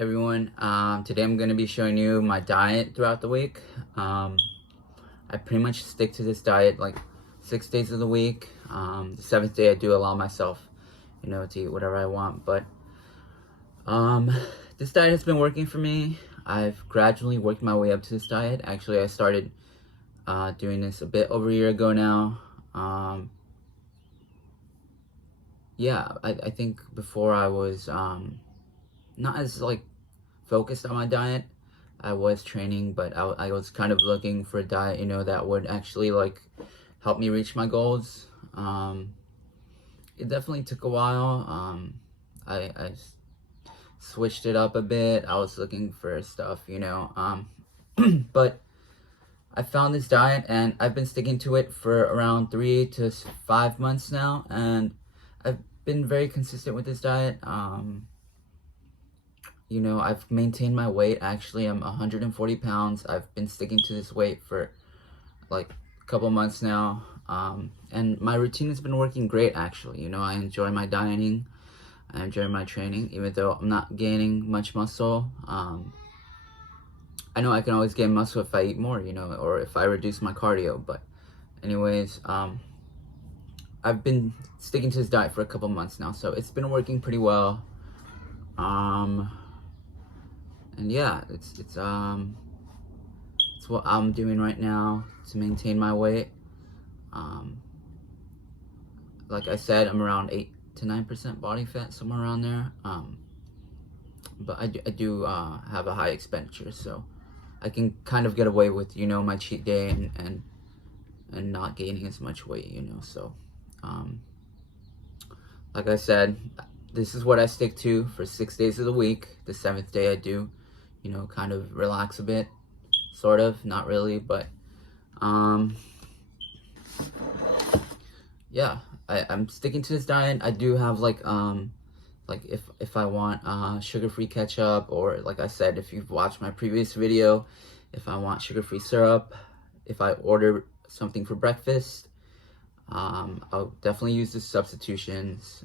Everyone, today I'm going to be showing you my diet throughout the week. I pretty much stick to this diet like 6 days of the week. The seventh day I do allow myself, to eat whatever I want. But this diet has been working for me. I've gradually worked my way up to this diet. Actually, I started doing this a bit over a year ago now. I think before I was not as focused on my diet. I was training, but I was kind of looking for a diet, that would actually help me reach my goals. It definitely took a while. I switched it up a bit. I was looking for stuff, but I found this diet and I've been sticking to it for around 3 to 5 months now, and I've been very consistent with this diet. I've maintained my weight. Actually, I'm 140 pounds. I've been sticking to this weight for like a couple months now. And my routine has been working great, actually. I enjoy my dieting. I enjoy my training, even though I'm not gaining much muscle. I know I can always gain muscle if I eat more, or if I reduce my cardio. But anyways, I've been sticking to this diet for a couple months now, so it's been working pretty well. And yeah, it's what I'm doing right now to maintain my weight. Like I said, I'm around 8 to 9% body fat, somewhere around there. But I do have a high expenditure, so I can kind of get away with, my cheat day and not gaining as much weight, So, like I said, this is what I stick to for 6 days of the week. The 7th day I do, kind of relax a bit, sort of, not really, but yeah, I'm sticking to this diet. I do have if I want sugar-free ketchup, or like I said, if you've watched my previous video, if I want sugar-free syrup, if I order something for breakfast, I'll definitely use the substitutions.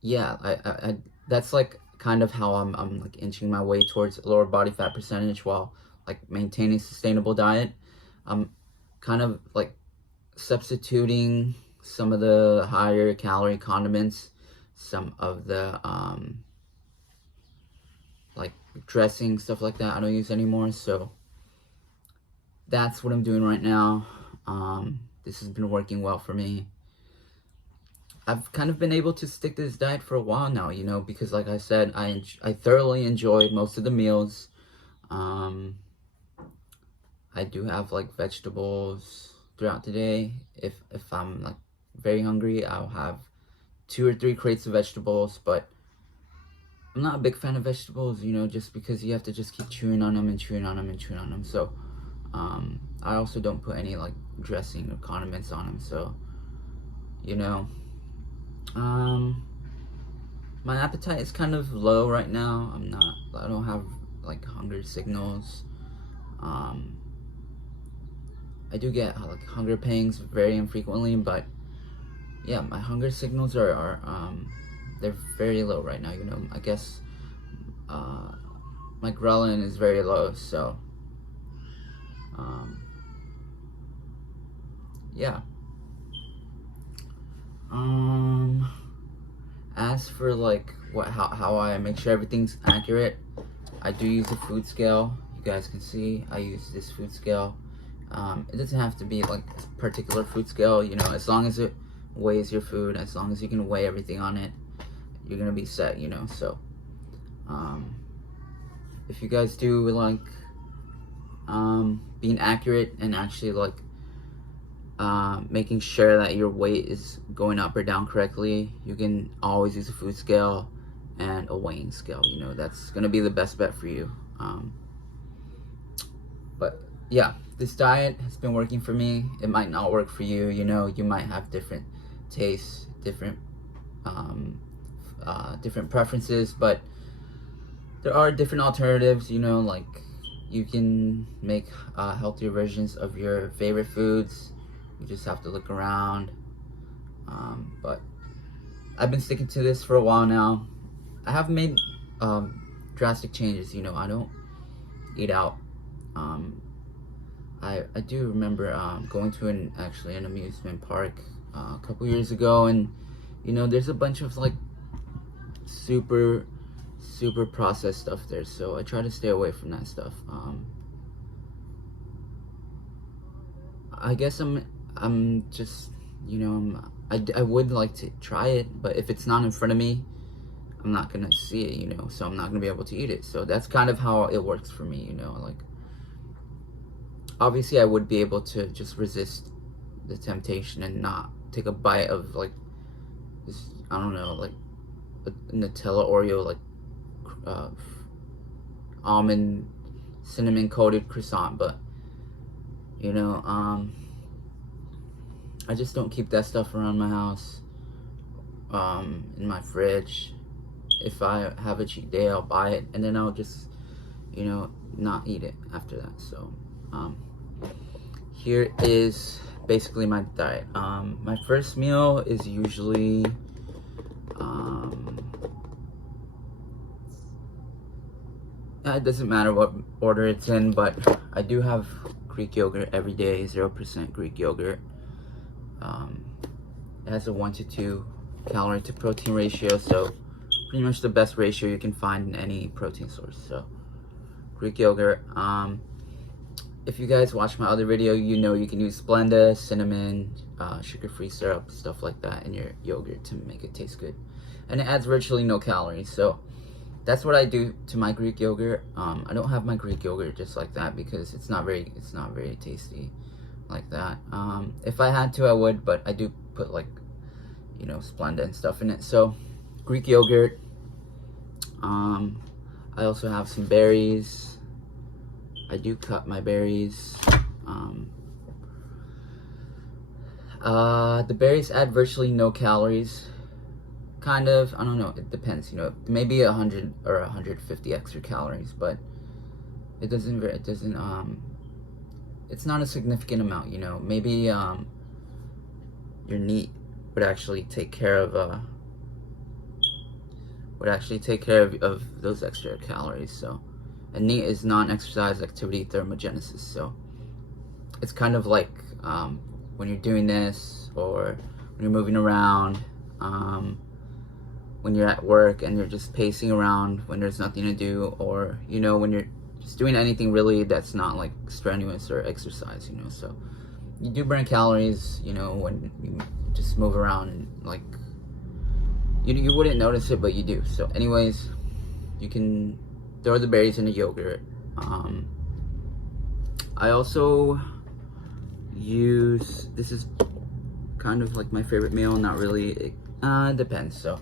Yeah, I that's kind of how I'm inching my way towards a lower body fat percentage while maintaining sustainable diet. I'm kind of substituting some of the higher calorie condiments, some of the dressing, stuff like that I don't use anymore. So that's what I'm doing right now. This has been working well for me. I've kind of been able to stick to this diet for a while now, because like I said, I thoroughly enjoy most of the meals. I do have vegetables throughout the day. If I'm very hungry, I'll have 2 or 3 crates of vegetables, but I'm not a big fan of vegetables, just because you have to just keep chewing on them and chewing on them and chewing on them. So I also don't put any dressing or condiments on them. So my appetite is kind of low right now. I don't have hunger signals. I do get hunger pangs very infrequently, but yeah, my hunger signals are they're very low right now. I guess my ghrelin is very low, so yeah. As for how I make sure everything's accurate, I do use a food scale. You guys can see I use this food scale. It doesn't have to be a particular food scale, as long as it weighs your food, as long as you can weigh everything on it, you're gonna be set, So if you guys do being accurate and actually making sure that your weight is going up or down correctly, you can always use a food scale and a weighing scale. That's gonna be the best bet for you. But yeah, this diet has been working for me. It might not work for you. You might have different tastes, different different preferences, but there are different alternatives. You can make healthier versions of your favorite foods. You just have to look around. But I've been sticking to this for a while now. I have made drastic changes. You know, I don't eat out. I do remember going to an amusement park a couple years ago, and you know, there's a bunch of like super processed stuff there, so I try to stay away from that stuff. I guess I'm just, you know, I would like to try it, but if it's not in front of me, I'm not gonna see it, you know, so I'm not gonna be able to eat it. So that's kind of how it works for me, you know. Like, obviously I would be able to just resist the temptation and not take a bite of like this, I don't know, like a Nutella Oreo, like almond cinnamon coated croissant, but you know, I just don't keep that stuff around my house, in my fridge. If I have a cheat day, I'll buy it, and then I'll just, you know, not eat it after that. So here is basically my diet. My first meal is usually it doesn't matter what order it's in, but I do have Greek yogurt every day, 0% Greek yogurt. It has a 1 to 2 calorie to protein ratio, so pretty much the best ratio you can find in any protein source. So Greek yogurt. If you guys watch my other video, you know you can use Splenda, cinnamon, sugar-free syrup, stuff like that in your yogurt to make it taste good, and it adds virtually no calories. So that's what I do to my Greek yogurt. I don't have my Greek yogurt just like that because it's not very tasty like that. If I had to, I would, but I do put, like, you know, Splenda and stuff in it. So Greek yogurt. I also have some berries. I do cut my berries. The berries add virtually no calories. Kind of, I don't know, it depends, you know, maybe 100 or 150 extra calories, but it's not a significant amount, you know. Maybe your NEAT would actually take care of those extra calories. So, and NEAT is non-exercise activity thermogenesis, so it's kind of like when you're doing this, or when you're moving around, when you're at work and you're just pacing around when there's nothing to do, or, you know, when you're just doing anything really that's not like strenuous or exercise, you know. So you do burn calories, you know, when you just move around, and like you wouldn't notice it, but you do. So anyways, you can throw the berries in the yogurt. I also use, this is kind of like my favorite meal, not really, it depends. So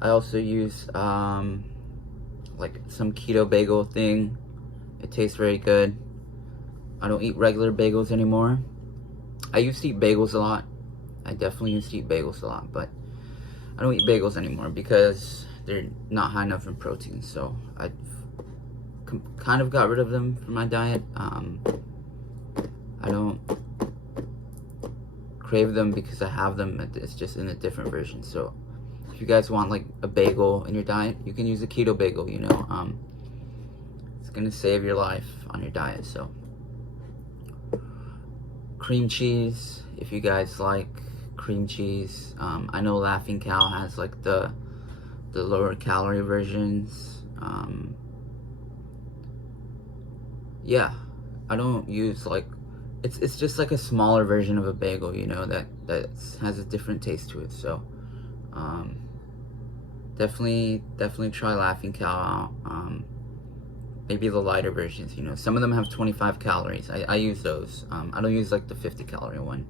I also use like some keto bagel thing. It tastes very good. I don't eat regular bagels anymore. I used to eat bagels a lot. I definitely used to eat bagels a lot, but I don't eat bagels anymore because they're not high enough in protein. So I've kind of got rid of them from my diet. I don't crave them because I have them. It's just in a different version. So if you guys want like a bagel in your diet, you can use a keto bagel, you know. It's gonna save your life on your diet. So cream cheese, if you guys like cream cheese. I know Laughing Cow has like the lower calorie versions. Yeah, I don't use like, it's just like a smaller version of a bagel, you know, that has a different taste to it. So definitely try Laughing Cow out. Maybe the lighter versions, you know, some of them have 25 calories. I use those. I don't use like the 50 calorie one.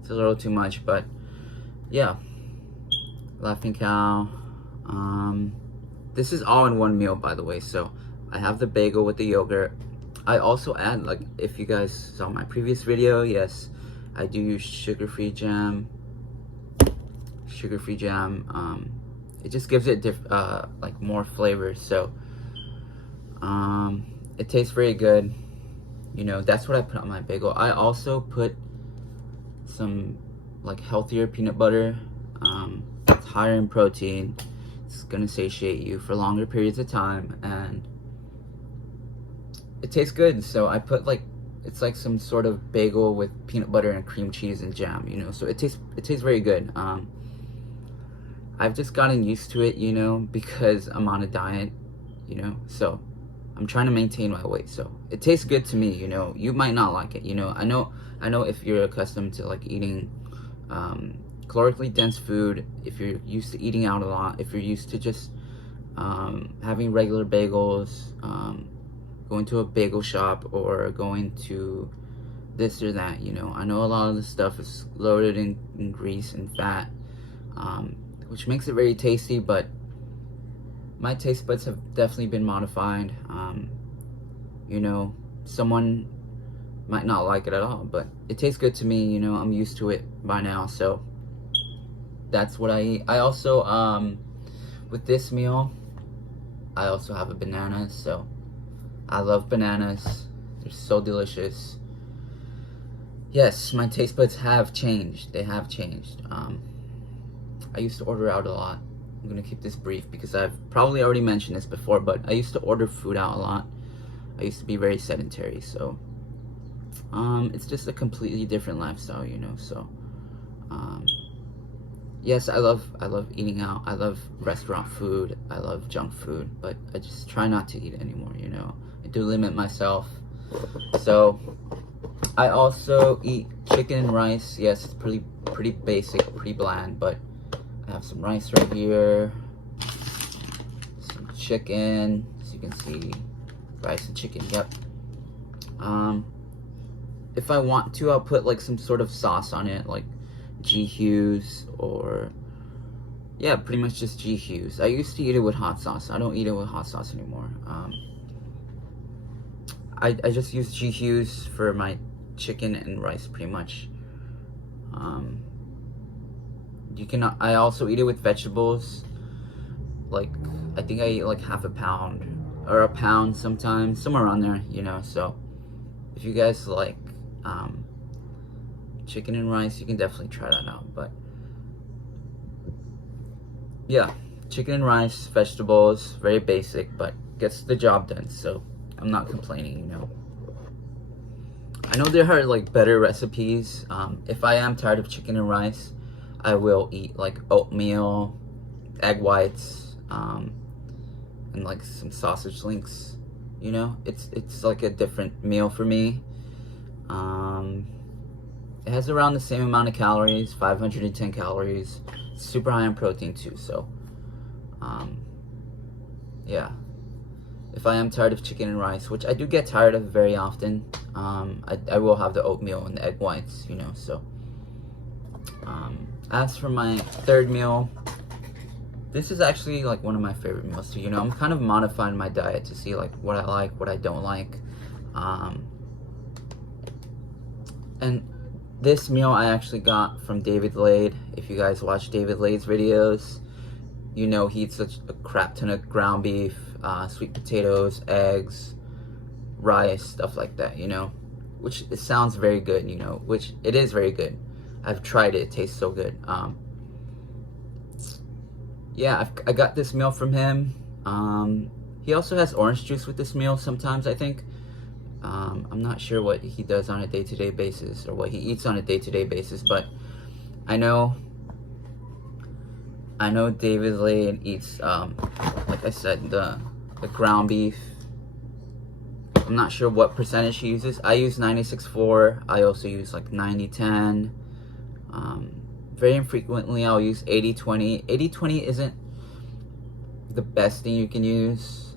It's a little too much, but yeah, Laughing Cow. This is all in one meal, by the way. So I have the bagel with the yogurt. I also add, like, if you guys saw my previous video, yes, I do use sugar-free jam. It just gives it like more flavor. So it tastes very good. You know, that's what I put on my bagel. I also put some like healthier peanut butter. It's higher in protein. It's gonna satiate you for longer periods of time, and it tastes good. So I put like, it's like some sort of bagel with peanut butter and cream cheese and jam, you know, so it tastes very good. I've just gotten used to it, you know, because I'm on a diet, you know, so I'm trying to maintain my weight, so it tastes good to me, you know. You might not like it, you know. I know if you're accustomed to like eating calorically dense food, if you're used to eating out a lot, if you're used to just having regular bagels, going to a bagel shop or going to this or that, you know. I know a lot of the stuff is loaded in grease and fat, which makes it very tasty, but my taste buds have definitely been modified. You know, someone might not like it at all, but it tastes good to me, you know. I'm used to it by now, so that's what I eat. I also, with this meal, I also have a banana, so I love bananas. They're so delicious. Yes, my taste buds have changed. They have changed. I used to order out a lot. I'm gonna keep this brief because I've probably already mentioned this before, but I used to order food out a lot. I used to be very sedentary, so it's just a completely different lifestyle, you know. So yes, I love eating out. I love restaurant food. I love junk food, but I just try not to eat it anymore, you know. I do limit myself. So I also eat chicken and rice. Yes, it's pretty basic, pretty bland, but I have some rice right here, some chicken, as you can see, rice and chicken, yep. If I want to, I'll put like some sort of sauce on it, like G Hughes, or yeah, pretty much just G Hughes. I used to eat it with hot sauce. I don't eat it with hot sauce anymore. I just use G Hughes for my chicken and rice, pretty much. You can. I also eat it with vegetables. Like, I think I eat like half a pound or a pound sometimes, somewhere around there, you know. So if you guys like chicken and rice, you can definitely try that out. But yeah, chicken and rice, vegetables, very basic, but gets the job done. So I'm not complaining, you know. I know there are like better recipes. If I am tired of chicken and rice, I will eat like oatmeal, egg whites, and like some sausage links. You know, it's like a different meal for me. It has around the same amount of calories, 510 calories. It's super high in protein too. So, yeah. If I am tired of chicken and rice, which I do get tired of very often, I will have the oatmeal and the egg whites, you know. So as for my third meal, this is actually like one of my favorite meals too, you know. I'm kind of modifying my diet to see like what I like, what I don't like. And this meal I actually got from David Lade. If you guys watch David Lade's videos, you know he eats such a crap ton of ground beef, sweet potatoes, eggs, rice, stuff like that, you know, which it sounds very good, you know, which it is very good. I've tried it. It tastes so good. Yeah, I got this meal from him. He also has orange juice with this meal sometimes, I think. I'm not sure what he does on a day-to-day basis or what he eats on a day-to-day basis, but I know David Lade eats, like I said, the ground beef. I'm not sure what percentage he uses. I use 96.4. I also use like 90-10. Very infrequently I'll use 80-20. 80-20 isn't the best thing you can use,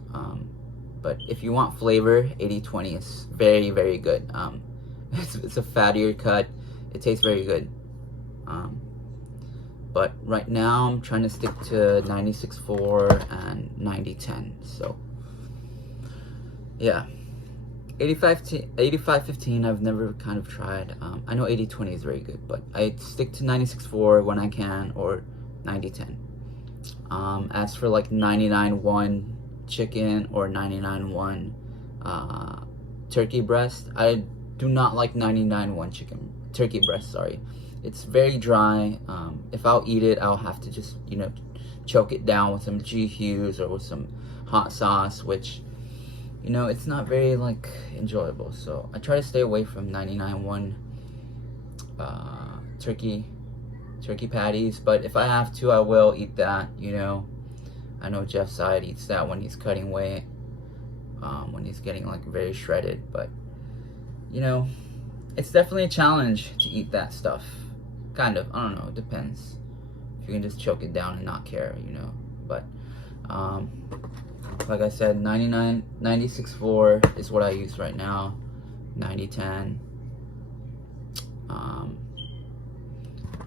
but if you want flavor, 80-20 is very, very good. It's a fattier cut. It tastes very good. But right now I'm trying to stick to 96.4 and 90-10. So yeah, 85-15 I've never kind of tried. I know 80-20 is very good, but I stick to 96.4 when I can, or 90-10. As for like 99.1 chicken or 99.1 turkey breast, I do not like 99.1 turkey breast, sorry. It's very dry. If I'll eat it, I'll have to just, you know, choke it down with some G Hughes or with some hot sauce, which, you know, it's not very like enjoyable. So I try to stay away from 99.1 turkey patties, but if I have to, I will eat that. You know, I know Jeff Side eats that when he's cutting weight, when he's getting like very shredded. But you know, it's definitely a challenge to eat that stuff. Kind of, I don't know, it depends. If you can just choke it down and not care, you know. But like I said, 96.4 is what I use right now. 90-10.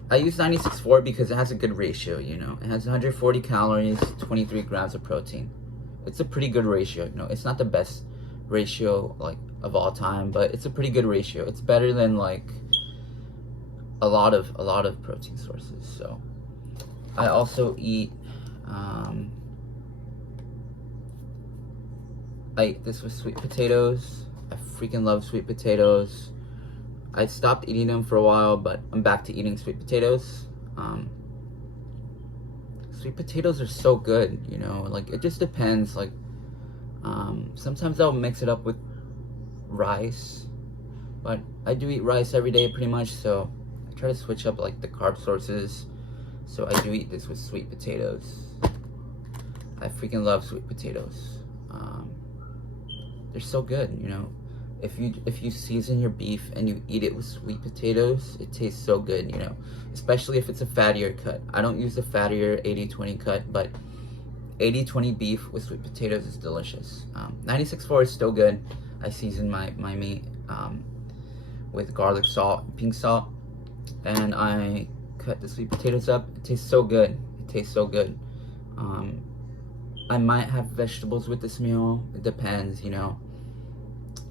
I use 96.4 because it has a good ratio, you know. It has 140 calories, 23 grams of protein. It's a pretty good ratio, you know. It's not the best ratio like of all time, but it's a pretty good ratio. It's better than like a lot of protein sources. So I also eat I eat this with sweet potatoes. I freaking love sweet potatoes. I stopped eating them for a while, but I'm back to eating sweet potatoes. Sweet potatoes are so good, you know, like it just depends. Like sometimes I'll mix it up with rice, but I do eat rice every day pretty much, so I try to switch up like the carb sources. So I do eat this with sweet potatoes. I freaking love sweet potatoes. They're so good, you know. If you season your beef and you eat it with sweet potatoes, it tastes so good, you know. Especially if it's a fattier cut. I don't use the fattier 80-20 cut, but 80-20 beef with sweet potatoes is delicious. 96.4 is still good. I season my meat with garlic salt, pink salt, and I cut the sweet potatoes up. It tastes so good. It tastes so good. I might have vegetables with this meal. It depends, you know.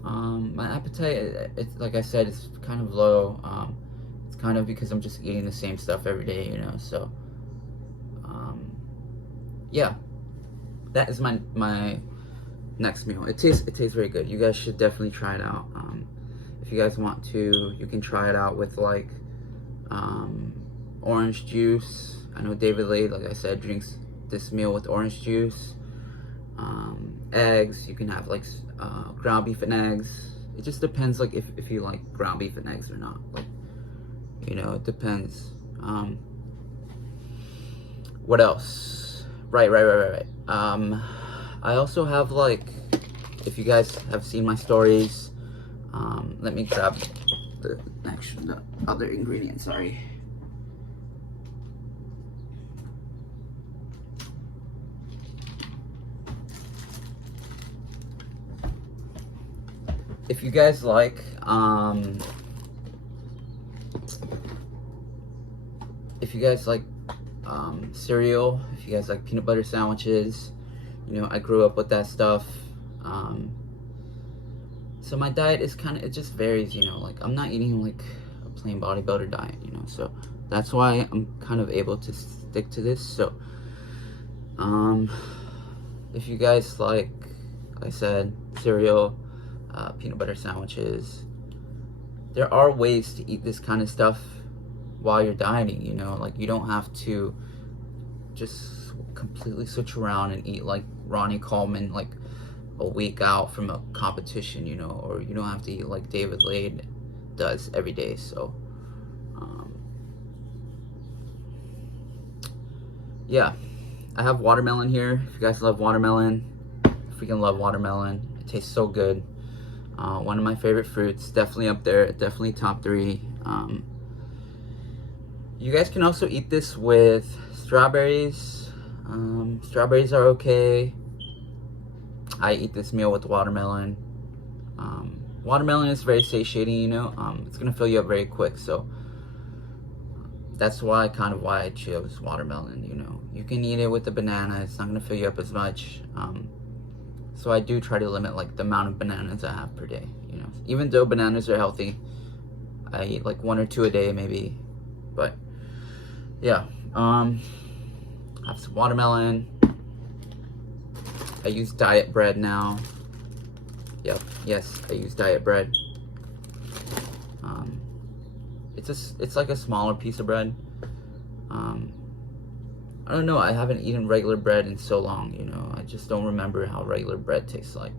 My appetite, it's like I said, it's kind of low. It's kind of because I'm just eating the same stuff every day, you know. So, yeah, that is my next meal. It tastes very good. You guys should definitely try it out. If you guys want to, you can try it out with like orange juice. I know David Lade, like I said, drinks this meal with orange juice. Eggs, you can have like ground beef and eggs. It just depends like if you like ground beef and eggs or not. Like, you know, it depends. What else? Right. I also have like, if you guys have seen my stories, let me grab the other ingredient, sorry. If you guys like cereal, if you guys like peanut butter sandwiches, you know, I grew up with that stuff. So my diet is it just varies, you know, like I'm not eating like a plain bodybuilder diet, you know, so that's why I'm kind of able to stick to this. So if you guys like I said, cereal, peanut butter sandwiches, there are ways to eat this kind of stuff while you're dieting, you know, like you don't have to just completely switch around and eat like Ronnie Coleman like a week out from a competition, you know, or you don't have to eat like David Lade does every day. So yeah, I have watermelon here. If you guys love watermelon, I freaking love watermelon. It tastes so good. One of my favorite fruits, definitely up there, definitely top 3. You guys can also eat this with strawberries. Strawberries are okay. I eat this meal with watermelon. Watermelon is very satiating, you know. It's gonna fill you up very quick, so that's why I chose watermelon, you know. You can eat it with a banana, it's not gonna fill you up as much. So I do try to limit like the amount of bananas I have per day, you know. Even though bananas are healthy, I eat like 1 or 2 a day maybe. But yeah, I have some watermelon. I use diet bread now. Yep, yes, I use diet bread. It's like a smaller piece of bread. I don't know, I haven't eaten regular bread in so long, you know. I just don't remember how regular bread tastes like.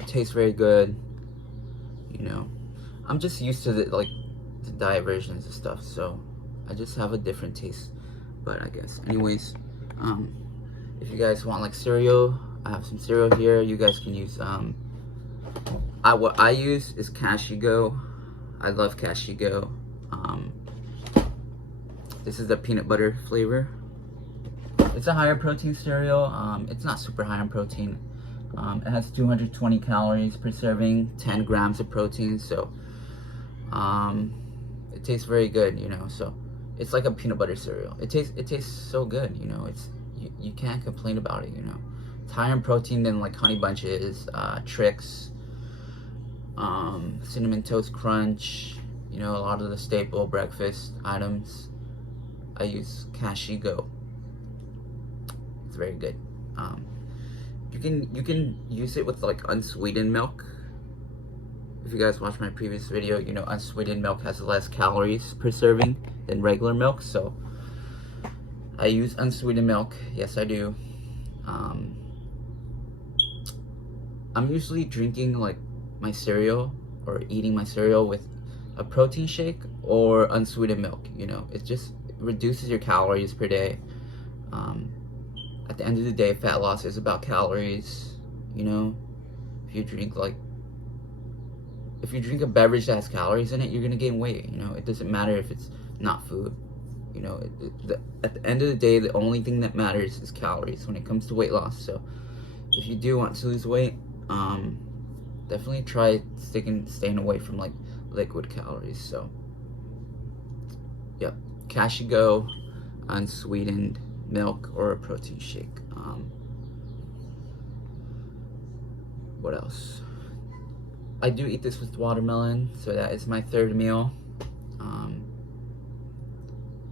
It tastes very good, you know. I'm just used to the diet versions of stuff, so I just have a different taste. But I guess, anyways, if you guys want like cereal, I have some cereal here. You guys can use what I use is Cashew Go. I love Cashew Go. This is the peanut butter flavor. It's a higher protein cereal. It's not super high in protein. It has 220 calories per serving, 10 grams of protein. So it tastes very good, you know. So it's like a peanut butter cereal. It tastes so good, you know. You can't complain about it, you know. It's higher in protein than like Honey Bunches, Trix, Cinnamon Toast Crunch, you know, a lot of the staple breakfast items. I use Cashew Go. It's very good. You can use it with like unsweetened milk. If you guys watched my previous video, you know unsweetened milk has less calories per serving than regular milk, so I use unsweetened milk. Yes, I do. I'm usually drinking like my cereal or eating my cereal with a protein shake or unsweetened milk, you know. It just reduces your calories per day. At the end of the day, fat loss is about calories, you know. If you drink a beverage that has calories in it, you're gonna gain weight, you know. It doesn't matter if it's not food, you know. At the end of the day, the only thing that matters is calories when it comes to weight loss. So if you do want to lose weight, definitely try staying away from like liquid calories. So yeah, Cashew Go, unsweetened milk, or a protein shake. What else? I do eat this with watermelon, so that is my third meal.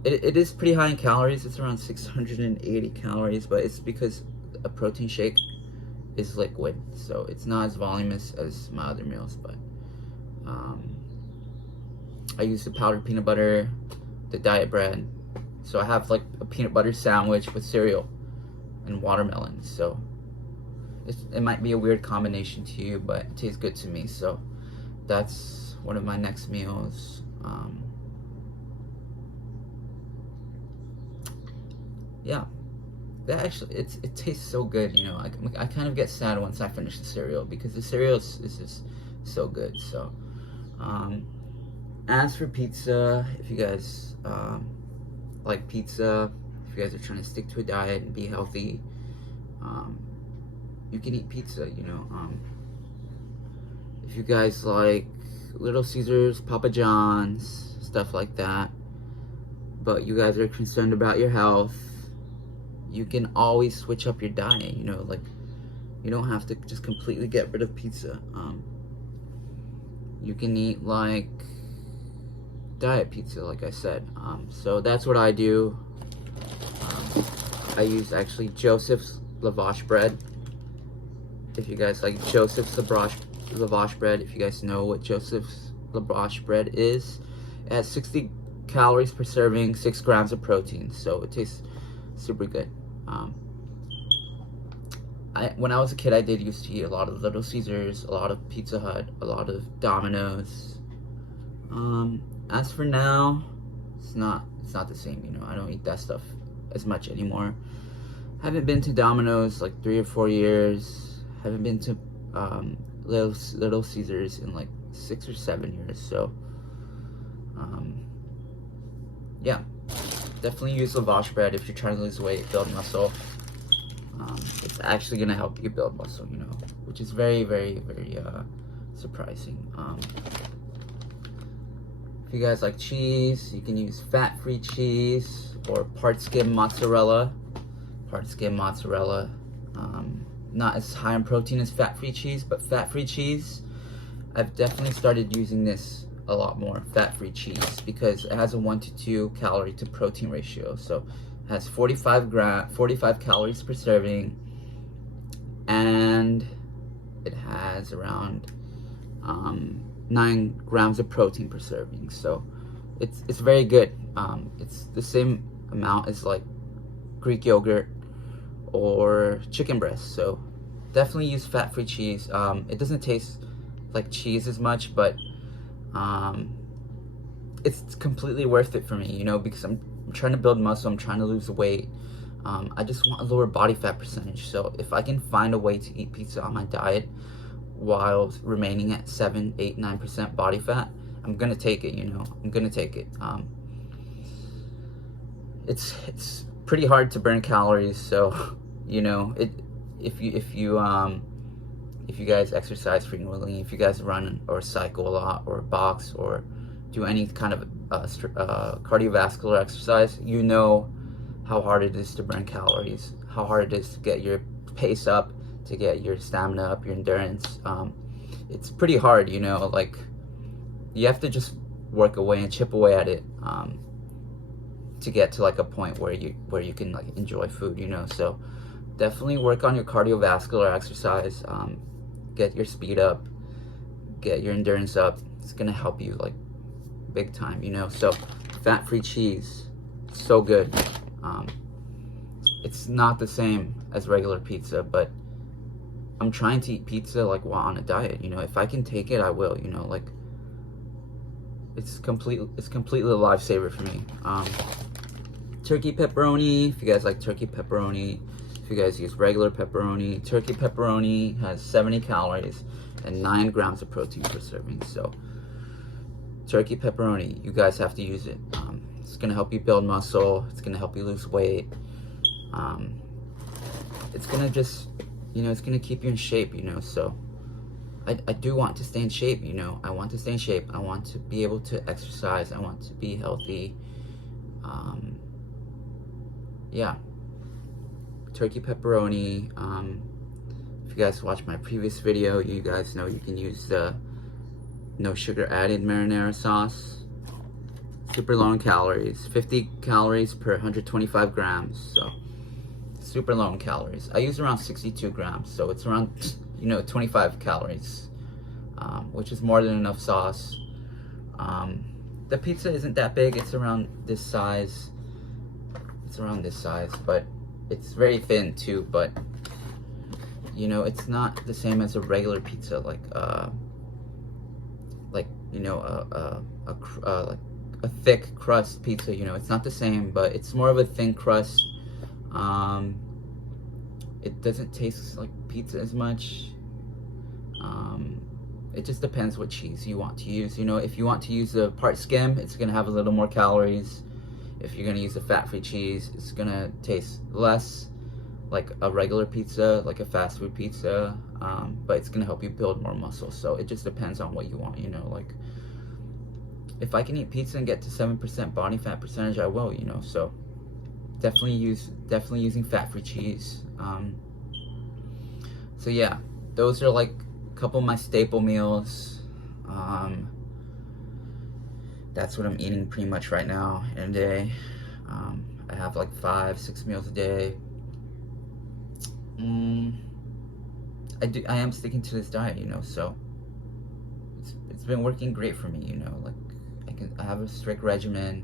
It is pretty high in calories. It's around 680 calories, but it's because a protein shake is liquid, so it's not as voluminous as my other meals. But I use the powdered peanut butter, the diet bread, so I have like a peanut butter sandwich with cereal and watermelon. So it might be a weird combination to you, but it tastes good to me. So that's one of my next meals. Yeah, that actually it tastes so good, you know. I kind of get sad once I finish the cereal because the cereal is just so good. So as for pizza, if you guys like pizza, if you guys are trying to stick to a diet and be healthy, you can eat pizza, you know. If you guys like Little Caesars, Papa John's, stuff like that, but you guys are concerned about your health, you can always switch up your diet, you know. Like, you don't have to just completely get rid of pizza. You can eat like diet pizza, like I said. So that's what I do. I use actually Joseph's lavash bread. If you guys like Joseph's lavash bread, if you guys know what Joseph's lavash bread is, it has 60 calories per serving, 6 grams of protein, so it tastes super good. When I was a kid, I did used to eat a lot of Little Caesars, a lot of Pizza Hut, a lot of Domino's. As for now, it's not the same, you know. I don't eat that stuff as much anymore. Haven't been to Domino's like 3 or 4 years. Haven't been to Little Caesars in like 6 or 7 years. So yeah, definitely use lavash bread if you're trying to lose weight, build muscle. It's actually gonna help you build muscle, you know, which is very, very, very surprising. If you guys like cheese, you can use fat-free cheese or part skim mozzarella. Part skim mozzarella, not as high in protein as fat-free cheese, but fat-free cheese, I've definitely started using this a lot more, fat-free cheese, because it has a 1 to 2 calorie to protein ratio. So it has 45 calories per serving, and it has around 9 grams of protein per serving. So it's very good. It's the same amount as like Greek yogurt or chicken breast. So definitely use fat-free cheese. It doesn't taste like cheese as much, but it's completely worth it for me, you know, because I'm trying to build muscle, I'm trying to lose weight. I just want a lower body fat percentage. So if I can find a way to eat pizza on my diet while remaining at 7, 8, 9% body fat, I'm gonna take it, you know. I'm gonna take it. It's pretty hard to burn calories, so you know, if you guys exercise frequently, if you guys run or cycle a lot or box or do any kind of cardiovascular exercise, you know how hard it is to burn calories, how hard it is to get your pace up, to get your stamina up, your endurance. It's pretty hard, you know, like you have to just work away and chip away at it to get to like a point where you can like enjoy food, you know. So definitely work on your cardiovascular exercise, get your speed up, get your endurance up. It's gonna help you like big time, you know. So fat-free cheese, so good. It's not the same as regular pizza, but I'm trying to eat pizza like while on a diet, you know. If I can take it, I will, you know. Like it's completely a lifesaver for me. Turkey pepperoni, if you guys like turkey pepperoni, if you guys use regular pepperoni, turkey pepperoni has 70 calories and 9 grams of protein per serving. So turkey pepperoni, you guys have to use it. It's gonna help you build muscle, it's gonna help you lose weight. It's gonna just, you know, it's gonna keep you in shape, you know. So I do want to stay in shape, you know. I want to stay in shape. I want to be able to exercise. I want to be healthy. Yeah. Turkey pepperoni. If you guys watched my previous video, you guys know you can use the no sugar added marinara sauce. Super low in calories. 50 calories per 125 grams. So super low in calories. I use around 62 grams. So it's around, you know, 25 calories, which is more than enough sauce. The pizza isn't that big. It's around this size. But it's very thin too. But you know, it's not the same as a regular pizza, like you know, like a thick crust pizza. You know, it's not the same, but it's more of a thin crust. It doesn't taste like pizza as much. It just depends what cheese you want to use. You know, if you want to use a part skim, it's gonna have a little more calories. If you're gonna use a fat-free cheese, it's gonna taste less like a regular pizza, like a fast food pizza, but it's gonna help you build more muscle. So it just depends on what you want, you know. Like if I can eat pizza and get to 7% body fat percentage, I will, you know. So definitely using fat-free cheese. So yeah, those are like a couple of my staple meals. That's what I'm eating pretty much right now in a day. I have like 5-6 meals a day. I am sticking to this diet, you know, so it's been working great for me, you know. Like I have a strict regimen.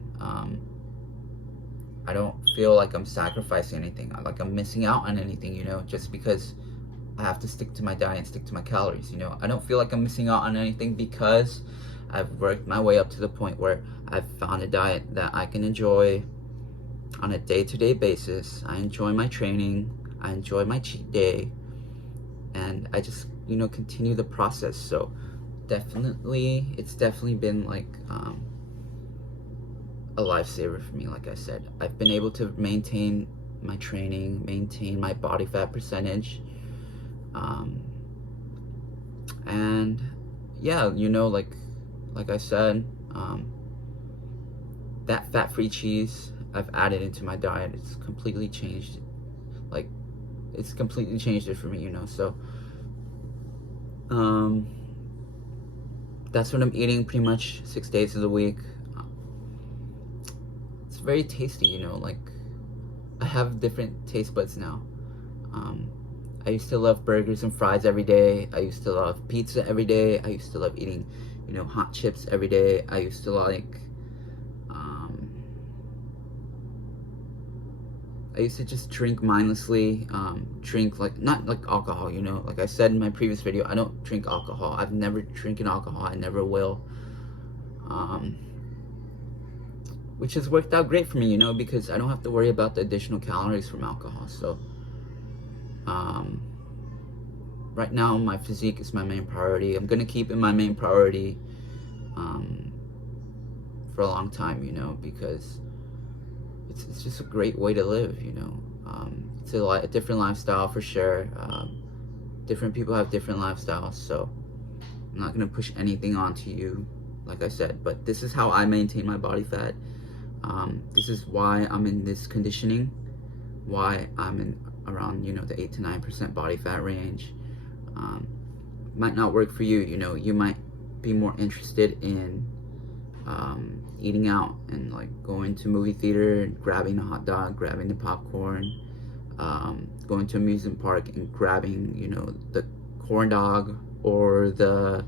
I don't feel like I'm sacrificing anything, like I'm missing out on anything, you know, just because I have to stick to my diet and stick to my calories, you know. I don't feel like I'm missing out on anything because I've worked my way up to the point where I've found a diet that I can enjoy on a day-to-day basis. I enjoy my training, I enjoy my cheat day, and I just, you know, continue the process. So it's definitely been like a lifesaver for me. Like I said, I've been able to maintain my training, maintain my body fat percentage, and yeah, you know, like I said, that fat-free cheese I've added into my diet. It's completely changed, like it's completely changed it for me, you know. So that's what I'm eating pretty much 6 days of the week. It's very tasty, you know. Like I have different taste buds now. I used to love burgers and fries every day. I used to love pizza every day. I used to love eating, you know, hot chips every day. I used to like I used to just drink mindlessly, drink like, not like alcohol, you know, like I said in my previous video, I don't drink alcohol. I've never drinking alcohol, I never will. Which has worked out great for me, you know, because I don't have to worry about the additional calories from alcohol. So, right now my physique is my main priority. I'm gonna keep it my main priority, for a long time, you know, because it's just a great way to live, you know. It's a different lifestyle for sure. Different people have different lifestyles, so I'm not gonna push anything onto you, like I said, but this is how I maintain my body fat. This is why I'm in this conditioning, why I'm in around, you know, the 8 to 9% body fat range. Might not work for you, you know. You might be more interested in eating out and like going to movie theater, grabbing a hot dog, grabbing the popcorn, going to amusement park and grabbing, you know, the corn dog or the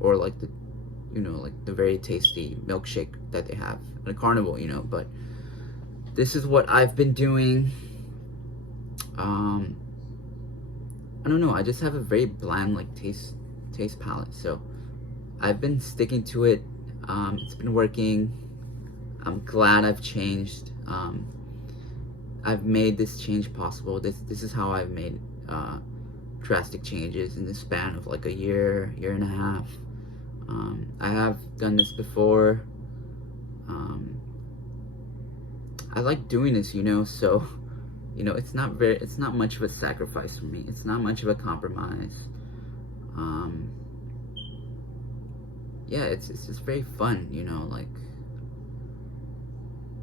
or like the, you know, like the very tasty milkshake that they have at a carnival, you know. But this is what I've been doing. I don't know, I just have a very bland like taste palette, so I've been sticking to it. It's been working. I'm glad I've changed. I've made this change possible. This is how I've made drastic changes in the span of like a year and a half. I have done this before. I like doing this, you know, so, you know, it's not much of a sacrifice for me. It's not much of a compromise. Yeah, it's just very fun, you know, like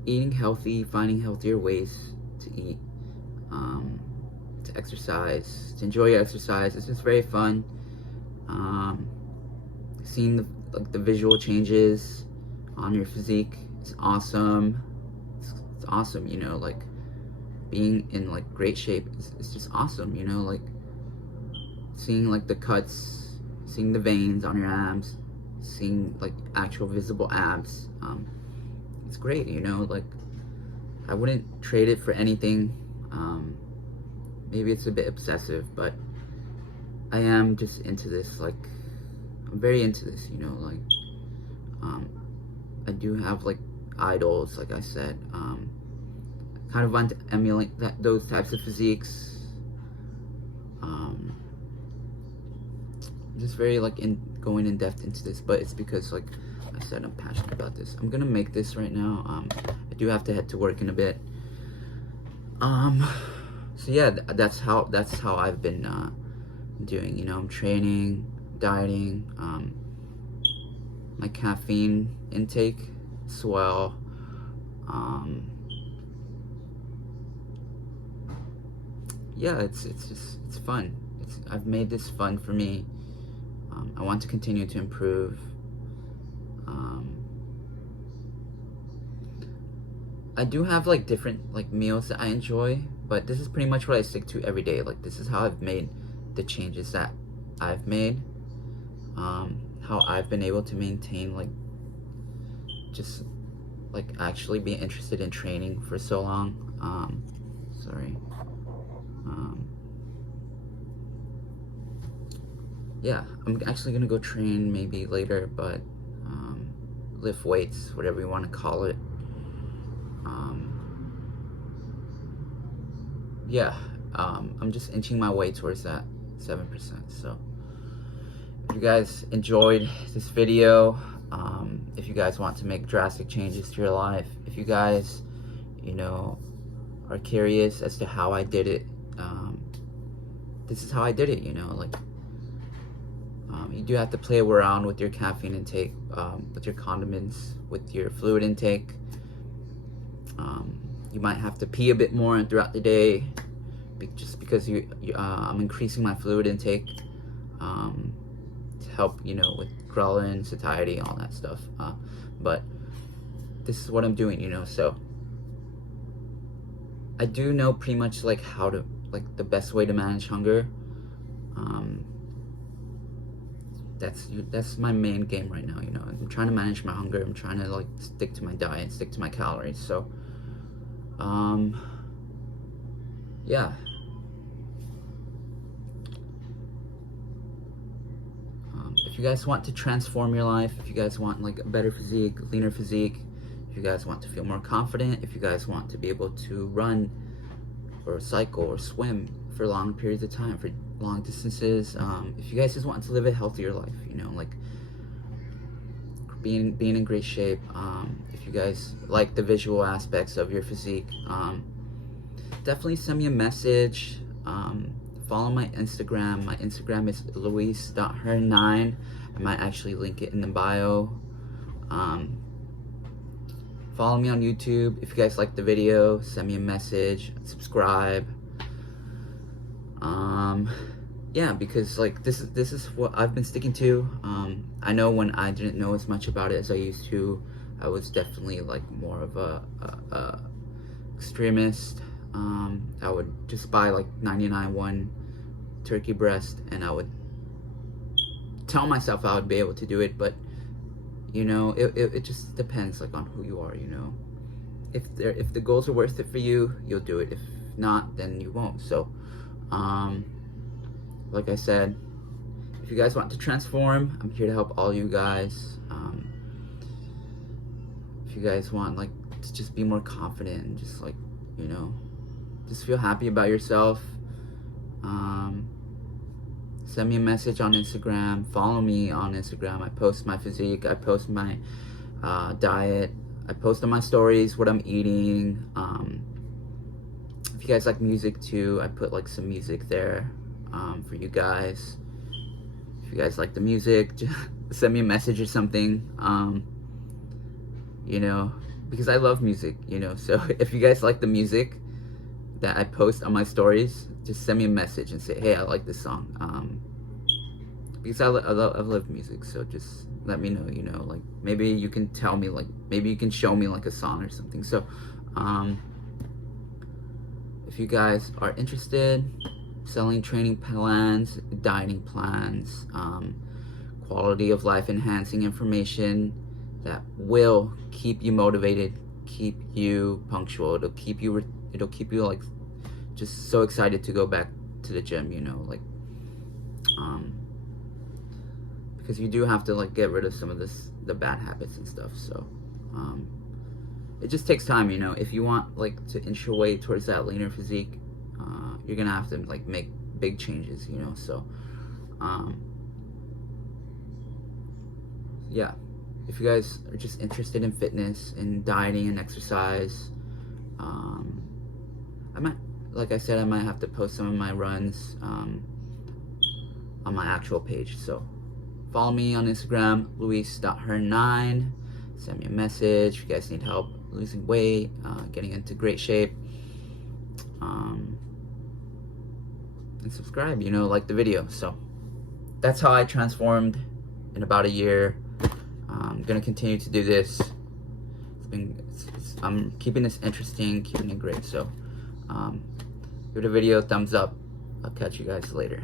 eating healthy, finding healthier ways to eat, to exercise, to enjoy exercise. It's just very fun. Seeing the visual changes on your physique is awesome. It's awesome, you know, like being in like great shape is just awesome, you know, like seeing like the cuts, seeing the veins on your abs, seeing like actual visible abs. It's great, you know, like I wouldn't trade it for anything. Maybe it's a bit obsessive, but I am just into this, like I'm very into this, you know, like I do have like idols, like I said. Kind of want to emulate those types of physiques. Just very like going in depth into this, but it's because, like I said, I'm passionate about this. I'm gonna make this right now. I do have to head to work in a bit. So yeah, that's how I've been doing. You know, I'm training, dieting. My caffeine intake swell. Yeah, it's fun. I've made this fun for me. I want to continue to improve. I do have like different like meals that I enjoy, but this is pretty much what I stick to every day. Like this is how I've made the changes that I've made. How I've been able to maintain like just like actually being interested in training for so long. Yeah, I'm actually gonna go train maybe later, but lift weights, whatever you want to call it. Yeah, I'm just inching my way towards that 7%. So if you guys enjoyed this video, if you guys want to make drastic changes to your life, if you guys, you know, are curious as to how I did it, this is how I did it, you know, like you do have to play around with your caffeine intake, with your condiments, with your fluid intake. You might have to pee a bit more throughout the day, just because I'm increasing my fluid intake to help, you know, with ghrelin, satiety, all that stuff. But this is what I'm doing, you know, so I do know pretty much like how to, like the best way to manage hunger. that's my main game right now, you know. I'm trying to manage my hunger. I'm trying to like stick to my diet, stick to my calories. So yeah. If you guys want to transform your life, if you guys want like a better physique, leaner physique, if you guys want to feel more confident, if you guys want to be able to run or cycle or swim for long periods of time, for long distances, if you guys just want to live a healthier life, you know, like being in great shape, if you guys like the visual aspects of your physique, definitely send me a message. Follow my Instagram. My Instagram is luis.her9. I might actually link it in the bio. Follow me on YouTube. If you guys like the video, send me a message, subscribe. Yeah, because like this is what I've been sticking to. I know when I didn't know as much about it as I used to, I was definitely like more of a extremist. I would just buy like 99 turkey breast, and I would tell myself I would be able to do it, but you know, it just depends like on who you are, you know. If the goals are worth it for you, you'll do it. If not, then you won't. So like I said, if you guys want to transform, I'm here to help all you guys. If you guys want like to just be more confident and just like, you know, just feel happy about yourself, send me a message on Instagram, follow me on Instagram. I post my physique, I post my diet, I post on my stories what I'm eating. If you guys like music too, I put like some music there for you guys. If you guys like the music, just send me a message or something, you know, because I love music, you know. So if you guys like the music that I post on my stories, just send me a message and say, hey, I like this song, because I love music. So just let me know, you know, like maybe you can tell me, like maybe you can show me like a song or something. So if you guys are interested, selling training plans, dieting plans, quality of life enhancing information that will keep you motivated, keep you punctual, it'll keep you like just so excited to go back to the gym, you know, like because you do have to like get rid of some of the bad habits and stuff. So it just takes time, you know. If you want like to inch your way towards that leaner physique, you're gonna have to like make big changes, you know. So yeah, if you guys are just interested in fitness and dieting and exercise, I might, like I said, I might have to post some of my runs on my actual page. So follow me on Instagram, luis.her9. Send me a message if you guys need help losing weight, getting into great shape, and subscribe, you know, like the video. So that's how I transformed in about a year. I'm gonna continue to do this. I'm keeping this interesting, keeping it great. So give the video a thumbs up. I'll catch you guys later.